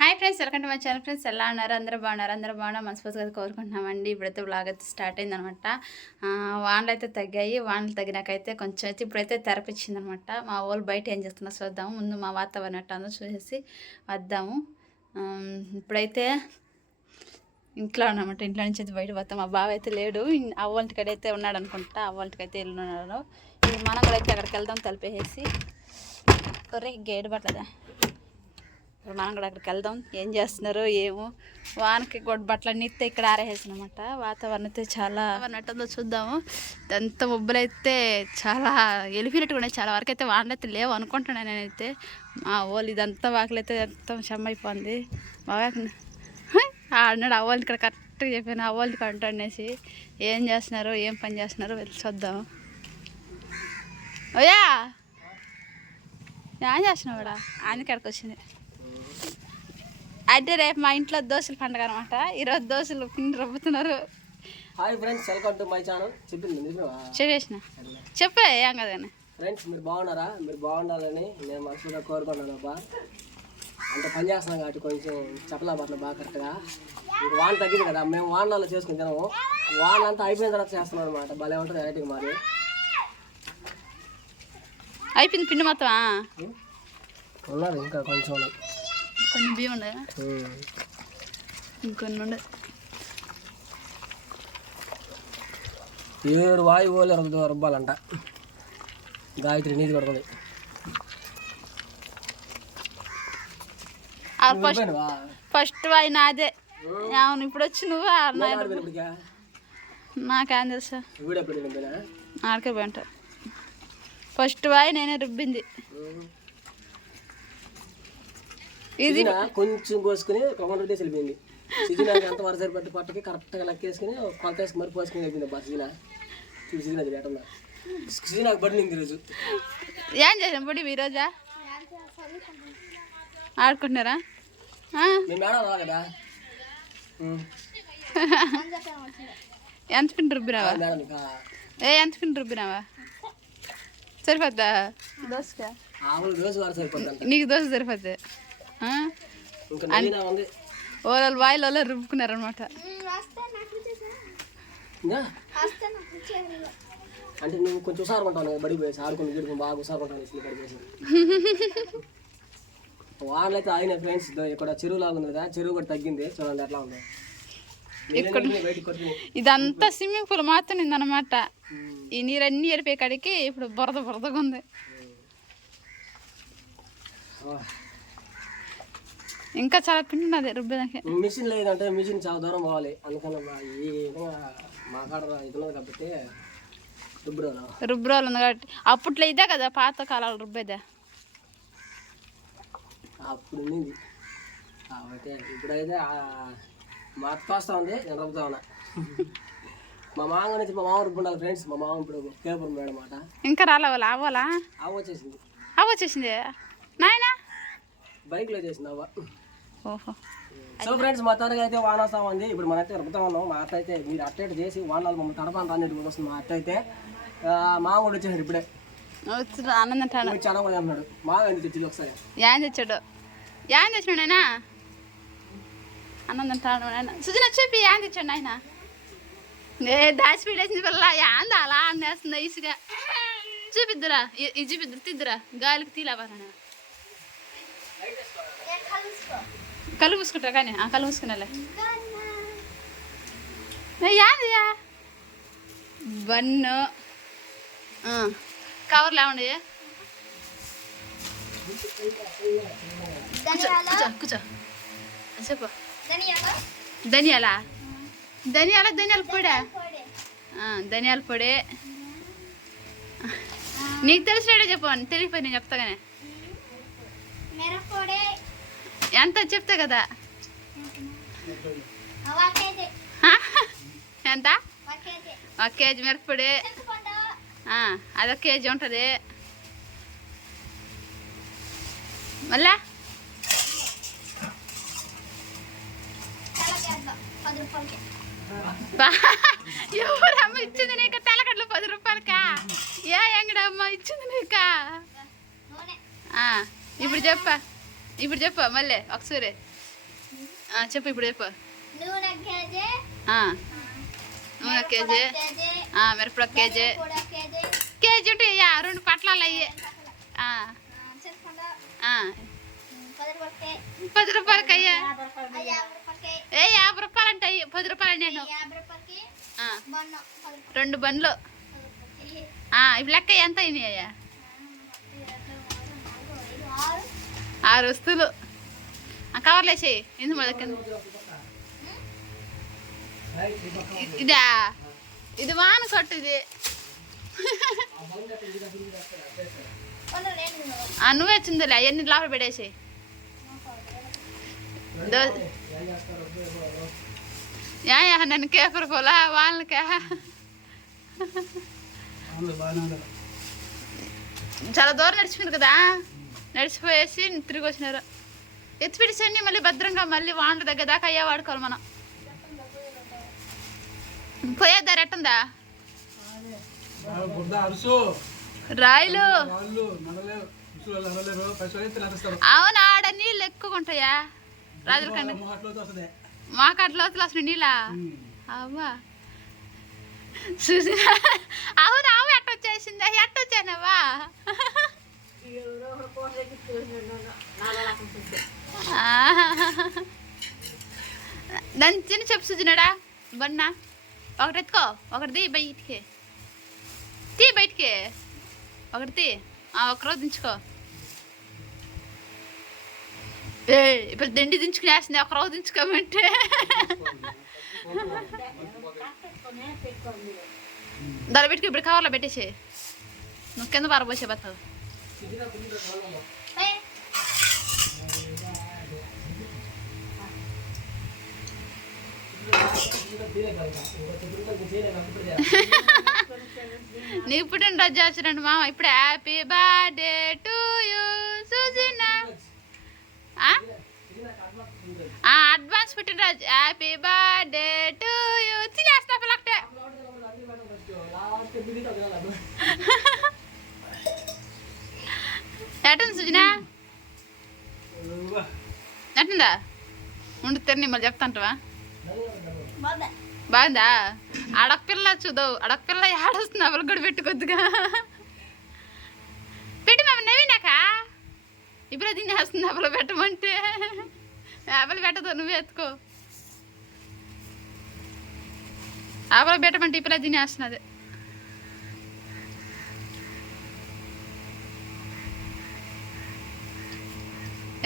Hi friends, welcome to my channel. Friends ఎలా ఉన్నారు? అందరూ బాగున్నారు మనస్ఫూర్తిగా కోరుకుంటున్నామండి. ఇప్పుడైతే బ్లాగ్ అయితే స్టార్ట్ అయిందనమాట. వానలు అయితే తగ్గాయి. వానలు తగ్గినాకైతే కొంచెం అయితే ఇప్పుడైతే తెరపించింది అనమాట. మా వాళ్ళు బయట ఏం చేస్తున్నా చూద్దాము. ముందు మా వాతావరణం ఎట్లా ఉందో చూసేసి వద్దాము. ఇప్పుడైతే ఇంట్లో ఉన్నామంట. ఇంట్లో నుంచి అయితే బయట పోతాం. మా బావ అయితే లేడు, అవ్వాలింటికాడ అయితే ఉన్నాడు అనుకుంటా. అవ్వాలింటికైతే వెళ్ళున్నాడు. ఇప్పుడు మనం కూడా అయితే అక్కడికి వెళ్దాం తలిపేసి. గేడు పట్టదా, మనం కూడా అక్కడికి వెళ్దాం. ఏం చేస్తున్నారు ఏమో. వానకి గొడ్డ బట్టలన్నీ ఇక్కడ ఆరేసేసినమాట. వాతావరణం అయితే చాలా ఎట్టుందో చూద్దాము. ఎంత ముబ్బులు అయితే చాలా వెళ్ళిపోయినట్టుగా ఉన్నాయి. చాలా వరకు అయితే వానలు అయితే లేవు అనుకుంటున్నాను నేనైతే. మా వాళ్ళు ఇదంతా వాకలు అయితే ఎంత చెమ్మైపోయింది. బాగా ఆడినాడు అవ్వాలి ఇక్కడ కరెక్ట్గా చెప్పాను. అవ్వాలి కంట అనేసి ఏం చేస్తున్నారు, ఏం పని చేస్తున్నారు వెళ్ళి చూద్దాము. ఓయా ఏం చేస్తున్నావు కూడా ఆందికాడికి వచ్చింది. అంటే రేపు మా ఇంట్లో దోశల పండుగ అనమాట. ఈరోజు దోశలు పిండి రుబ్బుతున్నారు. Hi friends, welcome to my channel. చెప్పేసిన చెప్పే ఏం కదని. ఫ్రెండ్స్ మీరు బాగున్నారా? మీరు బాగుండాలని నేను మనసుగా కోరుకున్నాను అబ్బా. అంటే పని చేస్తున్నాం కాబట్టి కొంచెం చెప్పలా పట్ల బాగా కరెక్ట్గా. మీకు వాన తగ్గింది కదా, మేము వానలో చేసుకుని తినము. వాన అంతా అయిపోయిన తర్వాత చేస్తున్నాం అనమాట. భలే ఉంటుంది వెరైటీగా మరి. అయిపోయింది పిండి మొత్తం. ఉన్నది ఇంకా కొంచెం ఉన్నది. కొన్ని బియ్యం ఉండే, ఇంకొన్ని ఉండే. 7 వాయువులు 20 రూపాయలంట. గాయత్రి నీది కొడుతుంది. ఫస్ట్ వాయి నాదే. అవును, ఇప్పుడు వచ్చి నువ్వు నాకేం తెలుసా. ఆడికే పోయింట. ఫస్ట్ వాయి నేనే రుబ్బింది. ఇది కొంచెం కోసుకుని కొమ్మలు వెళ్ళిపోయింది. సిజినాకి ఎంత వరకు సరిపడి పట్టకి కరెక్ట్గా లెక్కేసుకుని కొంత వేసుకుని మరి పోసుకుని వెళ్ళిపోయింది అబ్బా. సిజినా లేటన్నా సిజినాకి పడినింది ఈరోజు. ఏం చేసాం పొడి ఈరోజా? ఆడుకుంటున్నారా? మేము మేడం రా కదా. ఎంత పిండి రుబ్బినావా? ఎంత పిండి రుబ్బినావా? సరిపోద్దా దోశగా? నీకు దోశ సరిపోద్ది. ఓళ్ళు వాయిలో రుబ్బుకున్నారనమాట. అంటే నువ్వు కొంచెం ఉసారుకుంటావు బడికి పోయేసి ఆడుకుని గిడుకుని బాగా ఉసారుకుంటాను. వాళ్ళు అయితే ఆయన ఫ్రెండ్స్ ఇక్కడ చెరువు లాగా ఉంది కదా, చెరువు కూడా తగ్గింది. చూడండి ఎట్లా ఉంది. ఇదంతా స్విమ్మింగ్ పూల్ మాత్రం ఉందన్నమాట. ఈ నీరన్నీ ఎరిపే కాడికి ఇప్పుడు బురదగా ఉంది. ఇంకా చాలా పిండి ఉన్నది రుబ్బేదానికి. మిషన్ లేదంటే మిషన్ చాలా దూరం పోవాలి. అందుకని ఈ మా కాడ ఇది ఉన్నది కాబట్టి రుబ్బురోలు ఉంది కాబట్టి. అప్పట్లో ఇదే కదా పాత కాలాలు రుబ్బేదే. అప్పుడు ఉన్నది కాబట్టి ఇప్పుడైతే మా అత్త వస్తూ ఉంది, నేను రుబ్బుతా ఉన్నా. మా మామ నుంచి మా మామ రుబ్బు ఉండాలి ఫ్రెండ్స్. మా మామ ఇప్పుడు కేపురం మేడమాట. ఇంకా రాలేవాళ్ళ అవ్వాలా? వచ్చేసింది. వచ్చేసింది నాయనా బైక్లో చేసింది అవ్వ. ఓహో. సో ఫ్రెండ్స్ మొత్తానికి అయితే వాన వస్తా ఉంది. ఇప్పుడు మనైతే రుబ్బుతా ఉన్నాం. మా అత్త అయితే మీరు అట్టేట్ చేసి వానాలు మమ్మల్ని తడపాలని రాని వస్తుంది. మా అత్త అయితే మామ కూడా వచ్చేసాడు ఇప్పుడే. ఆనందం చాలా కూడా అంటున్నాడు. మామ ఎందుకు తెచ్చింది ఒకసారి. ఏం తెచ్చాడు? ఏం తెచ్చినాడు నాయనా? అన్నం తింటాడు నాయన. సుజన చెప్పి ఏం తెచ్చాడు నాయన? దాచిపెట్టేసింది పిల్ల. ఏంది అలా అనేస్తుంది ఈసుగా. చూపిద్దురా, ఇది చూపిద్దురు, తిద్దురా, గాలికి తీలేవా? కళ్ళు పూసుకుంటా కానీ కళ్ళు పూసుకున్నాలే. యాదియా బన్ను కవర్లు ఏమండి? కూర్చో చెప్పు. ధనియాల పొడి. ధనియాల పొడి నీకు తెలిసినట్టే చెప్పు. తెలియపోయి నేను చెప్తా కానీ. ఎంత చెప్తా కదా. ఎంత? 1 కేజీ మిరప్పొడి. అదొక కేజీ ఉంటుంది. మళ్ళా ఎవరమ్మ ఇచ్చింది నీకు తెల్లగడ్డలు 10 రూపాయలకా? ఏ ఎంగడమ్మ ఇచ్చింది నీకా? ఇప్పుడు చెప్ప మళ్ళీ ఒకసారి చెప్పు ఇప్పుడు చెప్పు. నూనె కేజీ, నూనె కేజీ, మిరపొడి కేజీ, కేజీ, కేజీ ఉంటే 2 పట్లాలు అయ్యి. చింతపండు 10 రూపాయలకి అయ్యా. 50 రూపాయలకి, 50 రూపాయలు అంటే 10 రూపాయలు నేను 50 రూపాయలకి బన్ను 2 బండ్లు. ఇవి లెక్క ఎంత అయినాయ్యా? 6 వస్తువులు. కవర్లు వేసేయి. ఇదా ఇది వాన కొట్టు. ఇది నువ్వే వచ్చిందిలే. అవన్నీ లోపల పెట్టేసి నన్ను కేకరు పోలా వాళ్ళకే. చాలా దూరం నడిచిపోయింది కదా, నడిచిపోయేసి తిరిగి వచ్చినారు. ఎత్తిపెట్టేసండి మళ్ళీ భద్రంగా మళ్ళీ వాండ్ల దగ్గర దాకా అయ్యా వాడుకోవాలి మనం. పోయేదారు ఎట్టుందా? రాయిలు అవును. ఆడ నీళ్ళు ఎక్కువ ఉంటాయా రాజులకండి? మాకు అట్లా అసలు నీళ్ళ అవ్వా చూసినా. అవును ఆవు ఎట్ట వచ్చేసిందా? ఎట్ట వచ్చానవా? దాన్ని చిన్న చెప్పు సుజినాడా బన్నా. ఒకటి ఎత్తుకో, ఒకటి తీ బయటికి, తీ బయటికి, ఒకటి తీ. ఒకరోజు దించుకో. ఇప్పుడు దిండి దించుకుని వేస్తుంది. ఒకరోజు దించుకోమంటే దాని పెట్టుకు. ఇప్పుడు కవర్లో పెట్టేసి నువ్వు కింద పారబోసే బతావు. నీకు పుట్టినరోజు చేసిరండి మామ. ఇప్పుడు happy birthday to you Sujina. Advance పుట్టినరోజు. Happy birthday to you. తినేస్తా పిల్లటే. ఎట్టుంది సుజినా? ఎట్టుందా? ఉండి తిని మళ్ళీ చెప్తాంటవా? బాగుందా? అడగపిల్ల చూద్దావు. అడగపిల్ల ఏడొస్తుంది. అవలు కూడా పెట్టుకొద్దుగా. పెట్టి మేము నవ్వినాక ఇప్పుడు దీన్ని వేస్తుంది. అవలు పెట్టమంటే అవలు పెట్టదు. నువ్వే ఎత్తుకో. అవలు పెట్టమంటే ఇప్పుడు దీన్ని వేస్తున్నది.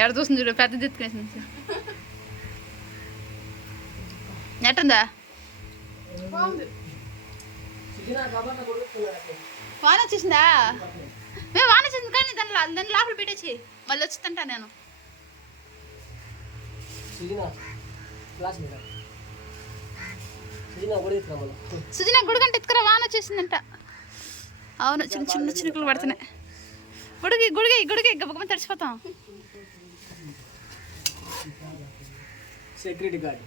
ఎడ చూస్తుంది చూడు. పెద్దది ఎత్తుకునేసింది. ఎట్టుందా? వాన వచ్చేసిందా? మేము వాన వచ్చింది కానీ దాన్ని లోపల పెట్టేసి మళ్ళీ వచ్చి తింటా నేను. సుజినా గుడిగంట ఎత్తుకురా. వాన వచ్చేసిందంట. అవును, చిన్న చిన్న చినుకులు పడుతున్నాయి. గుడికి గుడికి గుడికి గబగబ తడిచిపోతాం. సెక్యూరిటీ గార్డ్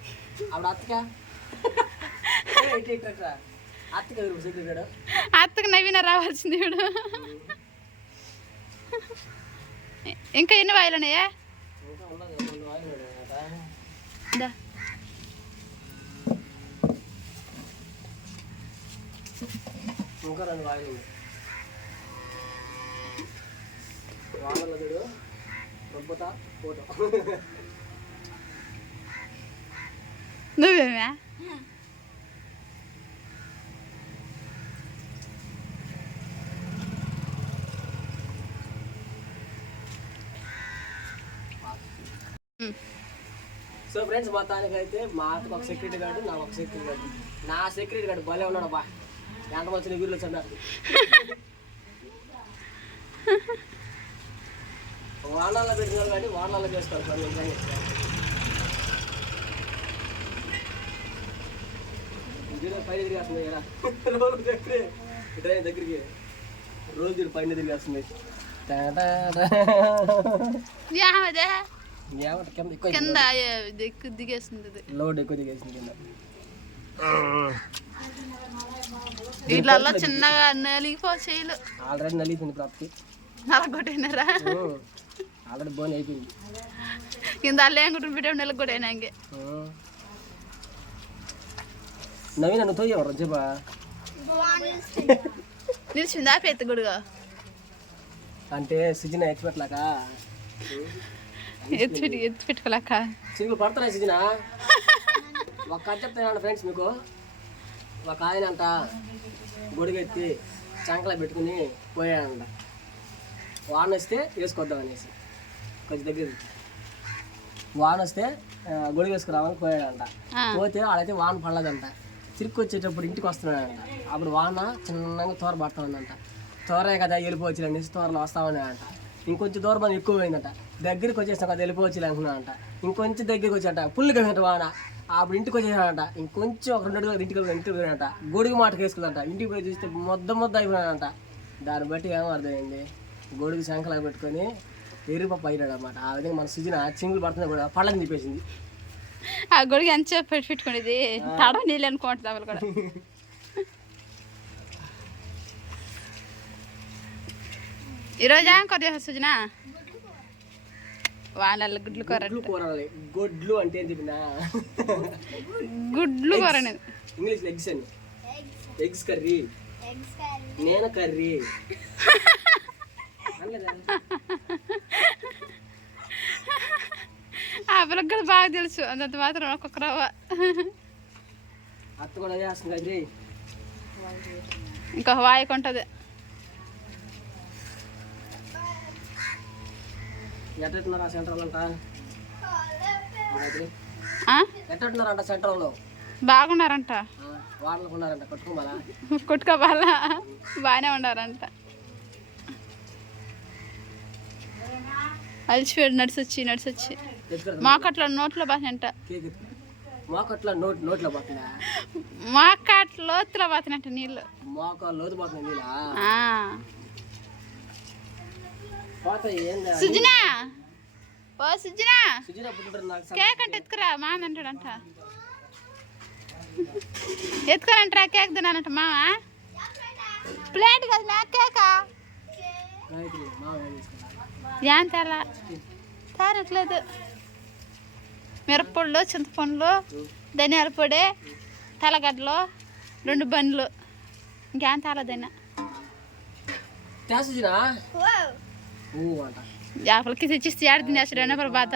అత్తకు నవ్వినా రావాల్సింది. ఇప్పుడు ఇంకా ఎన్ని వాయిలున్నాయా? ఇంకా 2 వాయిలు నువ్వేమే? సో ఫ్రెండ్స్, మొత్తానికి అయితే మా అత్తకు ఒక సెక్యూరిటీ గార్డు, నాకు ఒక సెక్యూరిటీ గార్డు. నా సెక్యూరిటీ గార్డు భలే ఉన్నాడు బా. ఎంత వచ్చిన ఎగురులు వచ్చాడు నాకు. వాహనాల్లో పెట్టినారు కానీ వాహనాల్లో చేసుకోవాలి. పైన తిరిగి వస్తుంది కదా రోజు దగ్గరికి రోజు తిరిగి పైన తిరిగి వస్తుంది. కింద ఎక్కువ దిగేస్తుంది. లోడ్ ఎక్కువ దిగేసింది కింద. వీళ్ళల్లో చిన్నగా నలిగిపో చేయలు. ఆల్రెడీ నలిగిపోయింది ప్రాప్తి. నలగొట్టేనారా? ఆల్రెడీ బోన్ అయిపోయింది. కింద అల్లే గుడ్లు బిడ్డ నెలకు కూడా అయినా ఇంకే నవీన నువ్వు తోయేవరా చెప్పా నిలిచిందా పెద్ద గుడిగా అంటే సిజిన ఎత్తిపెట్టలేక ఎత్తి పెట్టుకోలేక సింగులు పడతారా సిజిన. ఒక కథ చెప్తాను ఫ్రెండ్స్ మీకు. ఒక ఆయన అంట గొడుగెత్తి చంకలా పెట్టుకుని పోయాడంట. వాన వస్తే వేసుకొద్దాం అనేసి కొంచెం దగ్గర వాన వస్తే గొడుగు వేసుకురామని పోయాడంట. పోతే వాళ్ళైతే వాన పడలేదంట. తిరిగి వచ్చేటప్పుడు ఇంటికి వస్తున్నాడంట. అప్పుడు వాన చిన్నగా తోర పడతా ఉందంట. తోరే కదా వెళ్ళిపోవచ్చు అనేసి తోరలో వస్తామన్నాడంట. ఇంకొంచెం దూరం మనం ఎక్కువ పోయిందంట. దగ్గరికి వచ్చేసాం కదా వెళ్ళిపోవచ్చు అనుకున్నాడంట. ఇంకొంచెం దగ్గరికి వచ్చాడంట. పుల్లుగా పోయిందంట వాన. అప్పుడు ఇంటికి వచ్చేసాడంట. ఇంకొంచెం ఒక 2 అడుగులు ఇంటికి పోయాడంట. గొడుగు మాటకు వేసుకుందంట. ఇంటికి పోయి చూస్తే మొద్ద అయిపోయాడంట. దాన్ని బట్టి ఏమో అర్థమైంది, గొడుగు శంఖలా పెట్టుకొని ఎరిపప్పు అయినాడు అనమాట. ఆ విధంగా మన సుజిన చింగులు పడుతుంది కూడా పళ్ళని చెప్పేసింది. ఆ గొడుగు ఎంత పెట్టుకునేది తడ నీళ్ళు అనుకుంటుంది వాళ్ళు కూడా. ఈరోజు ఏం కొద్ది సుజన వాళ్ళ గుడ్లు కూర. కూరాలి గొడ్లు అంటే ఏం చెప్పినా గుడ్లు కూర అనేది ఇంగ్లీష్లో ఎగ్స్ అని. ఎగ్స్ కర్రీ, నేను కర్రీ. ఆ పిల్లకి కూడా బాగా తెలుసు. అంత మాత్రం ఒక్కొక్క రవ్వ. అత్త కూడా చేస్తుంది కర్రీ. ఇంకొక వాయికి ఉంటుంది. ఎట్టున్నారా సెంట్రల్ అంట? ఎట్టున్నారంట సెంట్రల్లో? బాగున్నారంట. వాళ్ళకు ఉన్నారంట. కొట్టుకోవాలా బాగానే ఉన్నారంట. అలసిపోయాడు నడిచొచ్చి మాకట్ల నోట్లో బాతినంట. మోకట్ల నోట్లో పోతుందా? మాకట్ లోతులో బాతినట్ట నీళ్ళు. మోక లోతు పోతుంది నీళ్ళ. సుజనా ఓ సుజనా సుజిన పుట్టినరోజు నాకు కేక్ అంటే ఎత్తుకురా మామ అంటాడంట. ఎత్తుకోనంటరా కేక్ తినాలంట మామ. ప్లేట్ కదా నా కేకా ఏం తేలా తేరట్లేదు. మిరప్పొళ్ళు, చింతపండ్లు, ధనియాల పొడి, తెల్లగడ్డలు, 2 బండ్లు, ఇంకేం తేలదైనా. చేపలకి తెచ్చిస్తే ఆడ తినేస్తాడు అనే బాధ.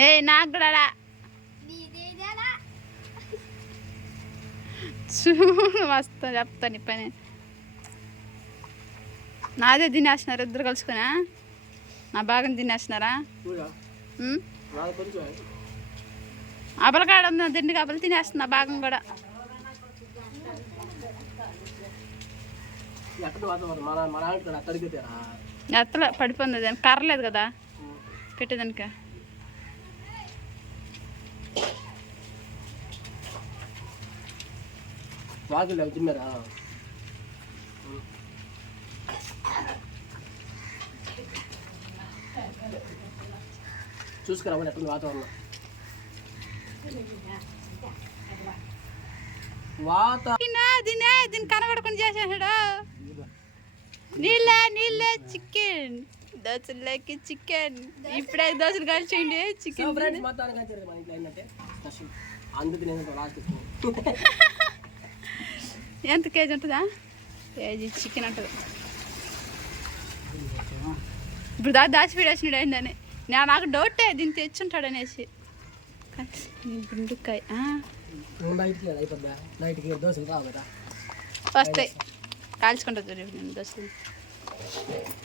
ఏ నాకు కూడా వస్తా చెప్తాను ఈ పని. నాదే తినేస్తున్నారు ఇద్దరు కలుసుకున్నా. నా భాగం తినేస్తున్నారా? అబలకాడ ఉంది దిండి అబలు తినేస్తున్నా భాగం కూడా. ఎత్తలే పడిపోయింది దానికి కర్రలేదు కదా పెట్టేదానికి. చూసుకురా ఎట్లుంది వాతావరణం. దీన్ని కనబడకుండా చేసేసాడు. నీళ్ళే చికెన్ దోశలకి చికెన్. ఇప్పుడే దోశలు కలిసిండి చికెన్. ఎంత కేజీ ఉంటుందా? కేజీ చికెన్ ఉంటుంది. ఇప్పుడు దాచిపెట్టేసినాడు అయిందని నాకు డౌటే దీన్ని తెచ్చుంటాడు అనేసి. గుండుకాయ వస్తాయి కాల్చుకుంటుంది దోశలు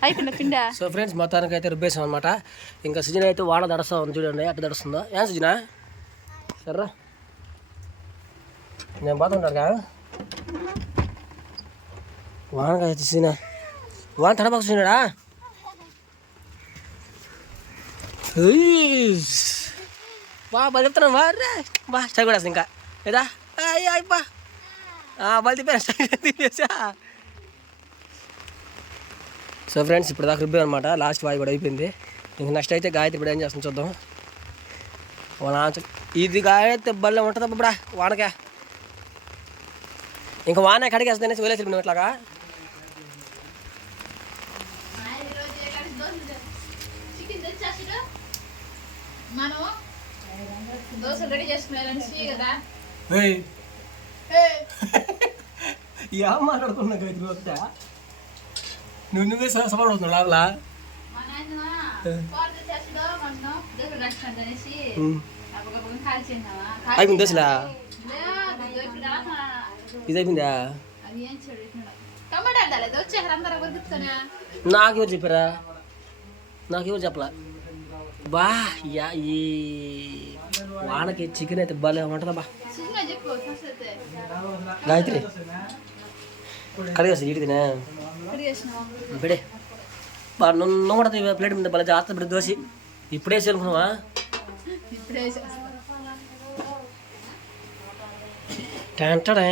అయిపోయింది పిండా. సో ఫ్రెండ్స్ మొత్తానికి అయితే రుబ్బేసాం అనమాట. ఇంకా సుజన అయితే వాన దడుస్తా ఉంది చూడండి. అట్లా దడుస్తుందో ఏం సుజన? సర్రా నేను పోతుంటారు కదా వానగా అయితే సుజన వాన తడపక్క సుజనాడా? బాగా చెప్తున్నాను బా స్టైల్ కూడా ఇంకా లేదా అయ్యా బలి తిప్పేసా. సో ఫ్రెండ్స్ ఇప్పుడు దాకా రుబ్బే అనమాట, లాస్ట్ వాయి కూడా అయిపోయింది. ఇంక నెక్స్ట్ అయితే గాయత్రి ఇప్పుడు ఏం చేస్తుంది చూద్దాం. ఇది గాయత్రి బల్ల ఉంటుంది అప్పుడా వానకే, ఇంకా వాన కడిగేస్తానే వదిలేసి నువ్వు ఇట్లాగా. ఏం మాట్లాడుతున్నా గాయత్రి వస్తా నువ్వే సపోర్ట్ అవుతున్నావు లోపల. అయిపోయింది దోశలా, ఇది అయిపోయిందా? నాకెవరు చెప్పారా? నాకెవరు చెప్పలా. బా యా ఈ వానకి చికెన్ అయితే భలే ఉంటుందా బా. గాయత్రి కడిగేస్తా ఇడిదినా పెడే బా నువ్వు కూడా ప్లేట్ మీద భలే జాగ్రత్త పెడి దోశ. ఇప్పుడే వేసి అనుకున్నావా? టంటడే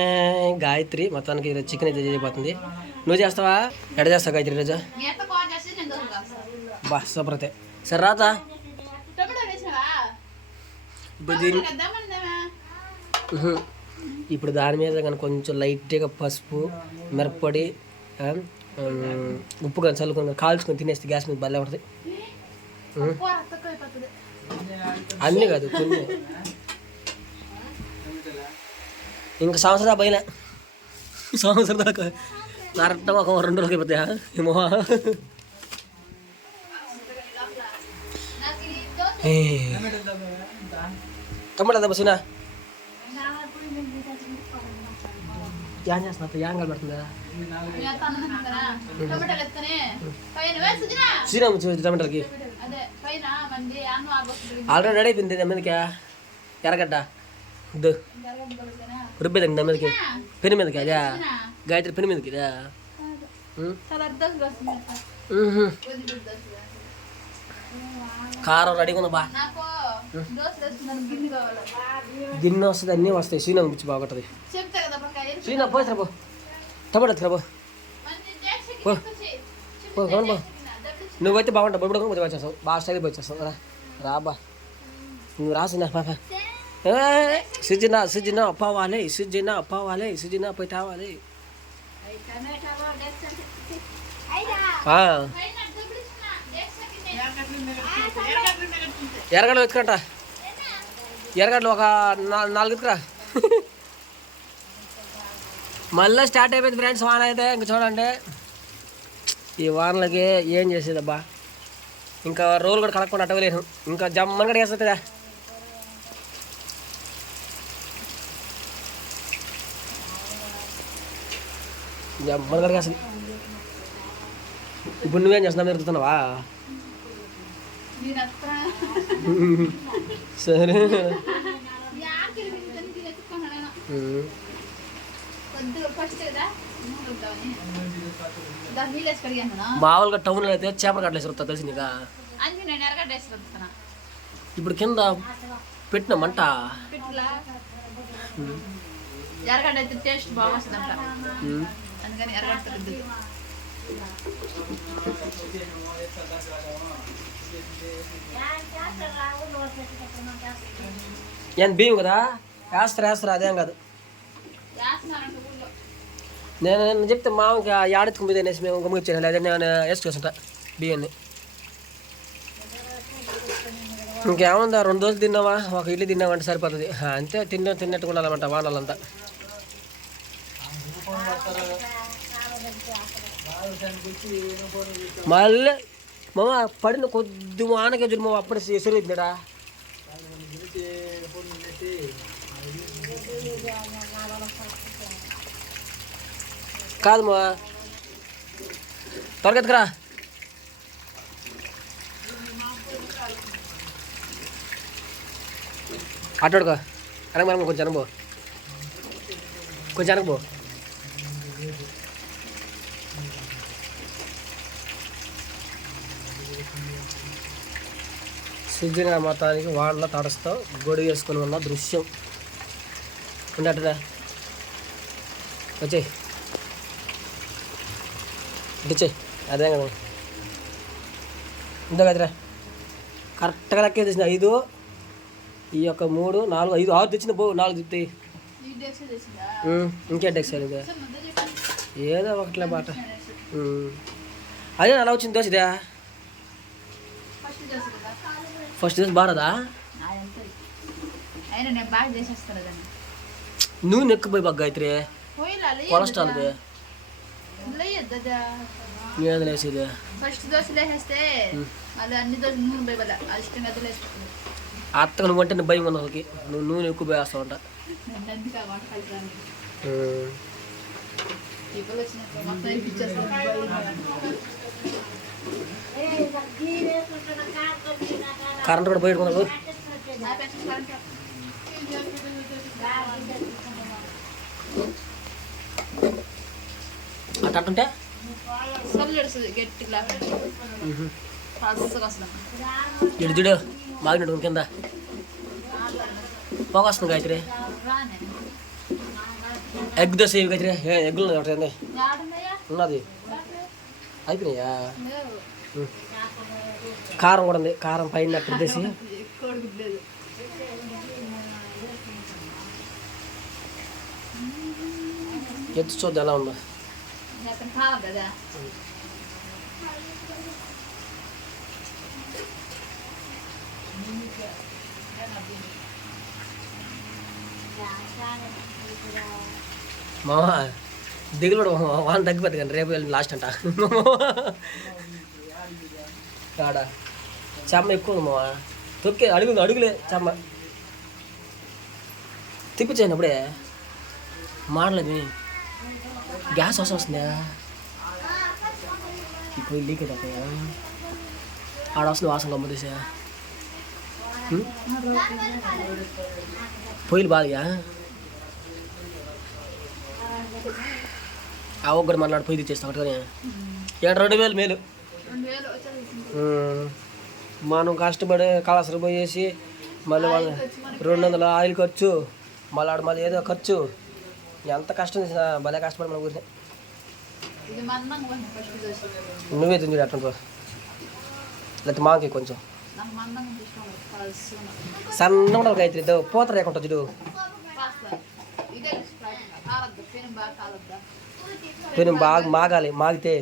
గాయత్రి మొత్తానికి చికెన్ అయితే చేయబోతుంది. నువ్వు చేస్తావా? ఎడ చేస్తావు గాయత్రి రోజు? బా సూపర్ అయితే. సరే రాతా ఇప్పుడు దాని మీద కానీ కొంచెం లైట్గా పసుపు, మిరప్పొడి, ఉప్పు కానీ చల్లుకొని కాల్చుకొని తినేస్తే గ్యాస్ మీద భలే ఉంటుంది. అన్నీ కాదు కొన్ని. ఇంకా సంవత్సరం పైన సంవత్సరం దాకా కరెక్ట్గా ఒక 2 రోజులకి అయిపోతాయా ఏమో. టమాటా బస్సునా ఏం చేస్తున్నా? ఏం కలబడుతుందా? శ్రీరామ్ టమాటాలకి ఆల్రెడీ రెడీ అయిపోయింది. దాని ఎర్రగడ్డ రుబ్బేదండి దాని మీదకి, పెను మీదకి. అదే గాయత్రి పెను మీదకి. కారం రెడీగా ఉందా బా. గిన్నె వస్తుంది, అన్నీ వస్తాయి. శ్రీనా పిచ్చి బాగుంటుంది. శ్రీనా పోయి పో, టమాటా ఎత్తుకురా పో. పో నువ్వైతే బాగుంటావు. బొబ్బుడు పోతే వచ్చేస్తావు, బాగా స్టైల్ పోయి వచ్చేస్తావు. రాబా నువ్వు రాసిన పాప. సుజినా సుజినా అప్పావాలి, సుజినా అప్పావాలి, సుజినా పోయి తావాలి. ఎర్రగడ్డలు ఎత్తుకుంటా, ఎర్రగడ్డలు ఒక 4 ఎత్తుకురా. మళ్ళీ స్టార్ట్ అయిపోయింది ఫ్రెండ్స్ వాన అయితే. ఇంక చూడండి ఈ వానలకి ఏం చేసేదబ్బా. ఇంకా రోలు కూడా కలగకుండా అట్టవలేను. ఇంకా జమ్మని కూడా వేస్తుందా. జమ్మని కూడా వేస్తుంది. ఇప్పుడు నువ్వేం చేస్తున్నావు? తిరుగుతున్నావా? సరే మామూలుగా టౌన్లో అయితే చేపల గడ్డలు వేసి తెలుసు నీకు. ఇప్పుడు కింద పెట్టిన మంట ఎర్రగడ్డ అయితే టేస్ట్ బాగా వస్తుంది అంట, అందుకని ఎర్రగడ్డ. ఏం బియ్యం కదా వేస్తారా? అదేం కాదు. నేను చెప్తే మామకి ఏడెత్తుకు మీద అనేసి మేము గమ్ముచ్చాను. అదే నేను వేసుకొస్తుంటా బియ్యాన్ని. ఇంకేముందా 2 దోశలు తిన్నావా, ఒక ఇడ్లీ తిన్నామంటే సరిపోతుంది. అంతే తిన్నట్టుగా ఉండాలన్నమాట వానాలంతా. మళ్ళీ మామ పడిన కొద్ది వానకే చూడు మామ అప్పుడు ఎసురు అవుతుందా. కాదు మా త్వరగా ఎత్తుకురా. అట్టడుకో అనక కొంచెం అనబో, కొంచెం అనకపో. సుజ్జిన మతానికి వానలో తడుస్తూ గొడుగు వేసుకొని ఉన్న దృశ్యం ఉండటరా. వచ్చేయి ఇచ్చే అదే కదా. ఇందా కదరా కరెక్ట్గా లెక్క తెచ్చిన 5 ఈ యొక్క 3 4 5 6 తెచ్చిన పో 4 చెప్తాయి ఇంకేంటి ఎక్సైల్ ఇదే ఏదో ఒకట్లే బాట అదే అలా వచ్చింది దోశ ఇదే ఫస్ట్ దోశ బాగాదా నువ్వు నెక్కుపోయి బాగా గాయత్రి కొలెస్ట్రాల్ ఏది లేసేది ఫస్ట్ దోశలు వేసేస్తే మళ్ళీ అన్ని దోశలు నూనె పోయి ఇష్టంగా అద్దలు వేసుకుంటుంది. అత్తగా నువ్వు అంటే భయం ఉన్న వాళ్ళకి నువ్వు నూనె ఎక్కువ పోయేస్తావు అంట ఇప్పుడు వచ్చినప్పుడు మొత్తం ఇప్పించేస్తాను. కరెంట్ కూడా పోయేట్టుకున్నావు అట్ట అంటుంటే సొల్లు ఎడుస్తుంది గట్టిగా వస్తుంది. ఇడు చూడు బాగినట్టు కింద పొగ వస్తుంది గాయత్రి ఎగ్ దోశ ఇవి గాయత్రి ఎగ్గులు ఒకటి ఉన్నది అయిపోయినాయా కారం కూడా ఉంది కారం పైన పెట్టేసి ఎత్తు చూద్దాం ఎలా ఉందో కదా మామ దిగులు వాన్ తగ్గిపోతుంది కానీ రేపు వెళ్ళి లాస్ట్ అంట ఆడ చెమ్మ ఎక్కువ ఉంది మామ తొక్కే అడుగులే చెమ్మ తిప్పించాను అప్పుడే మాడలేదు గ్యాస్ అవసరం వస్తుందా ఇప్పుడు లీక్ అవుతాయా ఆడ వస్తుంది వాసన గమ్మదేసా పొయ్యిలు బాగా ఆ ఒక్కడు మన్నాడు పొయ్యి తెచ్చేస్తా ఒకటి 2,000 మేలు మనం కష్టపడి కలసలు పోయేసి మళ్ళీ 200 ఆయిల్ ఖర్చు మళ్ళీ ఆడ మళ్ళీ ఏదో ఖర్చు ఎంత కష్టం చేసినా భలే కష్టపడి మన ఊరిని నువ్వే తిండి అట్లా లేకపోతే మాకి కొంచెం సన్న కూడా గాయత్రి పూత రేకుంటుంది చూడు పెను బాగా మాగాలి మాగితే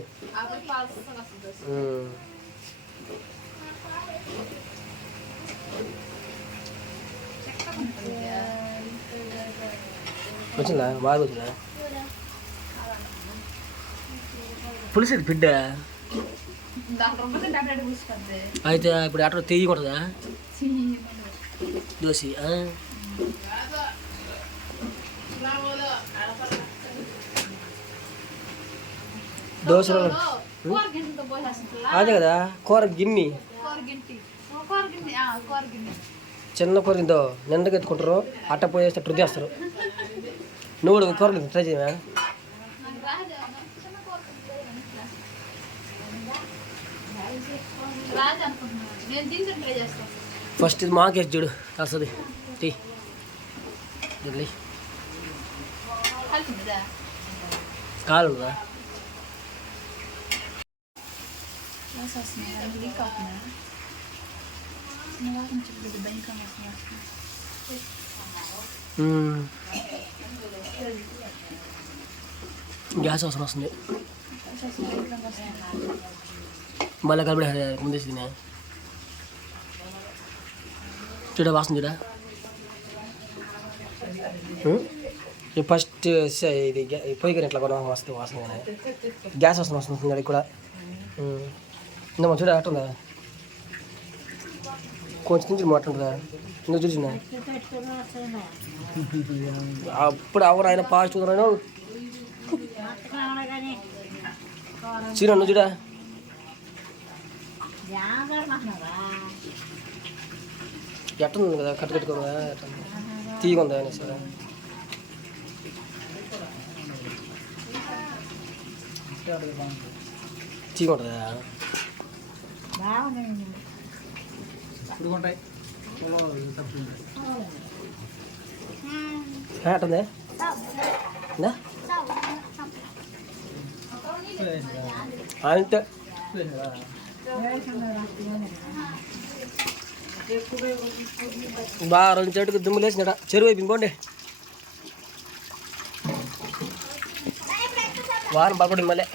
వచ్చిందా బాగా వచ్చిందా పులిసేది బిడ్డ అయితే ఇప్పుడు అట్లా తీయకుంటుందా దోశ దోశలు అదే కదా కూర గిన్నె చిన్న కూర ఇందో నిండగా ఎత్తుకుంటారు అట్ట పోయేస్తే ట్రై చేస్తారు నువ్వు కూడా కూర ట్రై చేయవా ఫస్ట్ ఇది మాకేసి చూడు వస్తుంది తీ కాలు ఉందా గ్యాస్ అవసరం వస్తుంది మళ్ళీ కలిపి ముందేసి తినే చూడ వాసన చూడ ఫస్ట్ ఇది పొయ్యి కానీ ఇట్లా కొన వస్తుంది వాసన కానీ గ్యాస్ వాసన వస్తుంది అది కూడా ఇందా చూడ అట్టుందా కొంచెం తించి మాట్టుంటుందా ఇంకా చూసిన అప్పుడు ఎవరు ఆయన ఫాస్ట్ కుదరాను చీర నువ్వు చూడా ఎట్టుంది కదా కట్టుకోదా తీయకుందా అని సరే తీయకుంటుందా ఎట్టుంది అంతే బాగా 2 చెట్టుకు దుమ్ము లేచినట చెరువు అయిపోయింది పోండి వారం పక్కడి మళ్ళీ